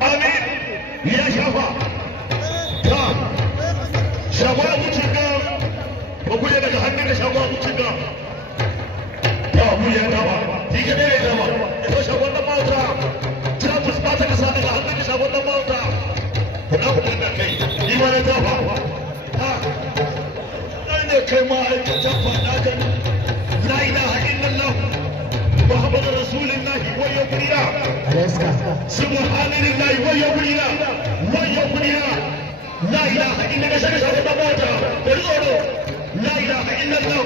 amin ya shafa ta shafa mutum ga bakwai daga hannun da shafa mutum ga ta ya dama shi ga ne dama ita shafa da mauta ta fuskata ka sa daga hannun da shafa da mauta kuna kuma da kai yi wani dafa ha ne kai ma aikatan fada kan la ilaha illallah محمد رسول الله ويقولنا سبحان الله ويقولنا لا اله الا الله سبحان الله لا اله الا الله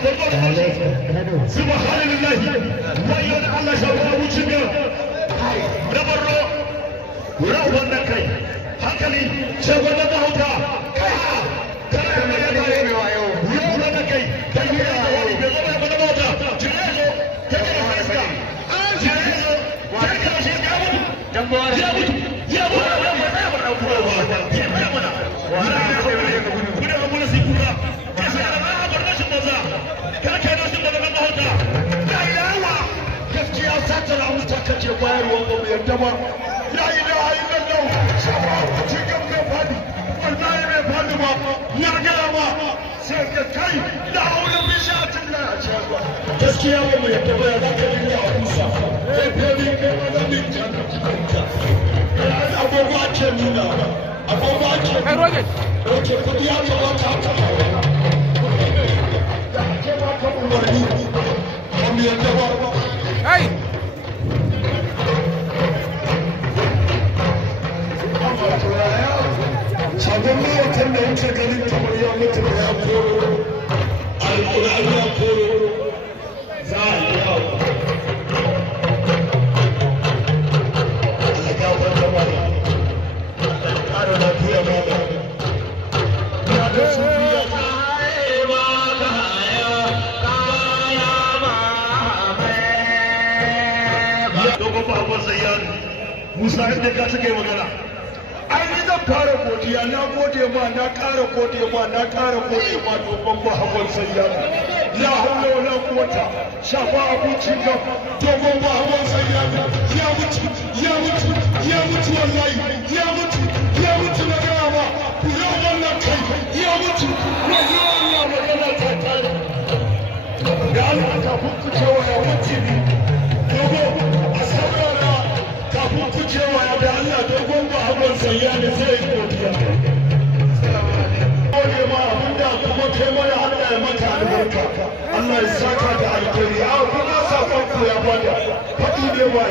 سبحان الله ويقول الله شواه وجهه نبرو وراه النكاي هكذا شواه نبهوتا gaskiya ba mu yadda ba za ka dinga a kusa zai fere kai ma zan dinga jana cikinka agogo ake nuna ba agogo ake ɗauke kudi ya kamata haka da ake ba ka umarni ba mu yadda ba sabon mawatan da wuce ganin kamar ya mutu da ya koro alƙur'an ya koro za a yi yawo a gafar da mara ƙara lafiya mara ya da su biya dogon babuwar zayyano musa inda ka suka yi magana ai ni zan fara godiya na gode ma na ƙara gode ma na ƙara gode ma dogon babuwar zayyano la haula wala quwwata shafa abincin ga dogon babuwar zayyano ya mutu ya mutu ya mutu wallahi ya mutu na gaya ma ya wannan kai ya mutu wallahi ya magana ta tare da Allah kafin ku cewa ya mutu ne dogo a saurara kafin ku cewa ya da Allah dogon babuwar zayyano sai godiya gode ma abinda kuma kai mana Allah ya maka albarka Allah ya saka da alheri a kuma sakon ku ya bada faɗi ne wa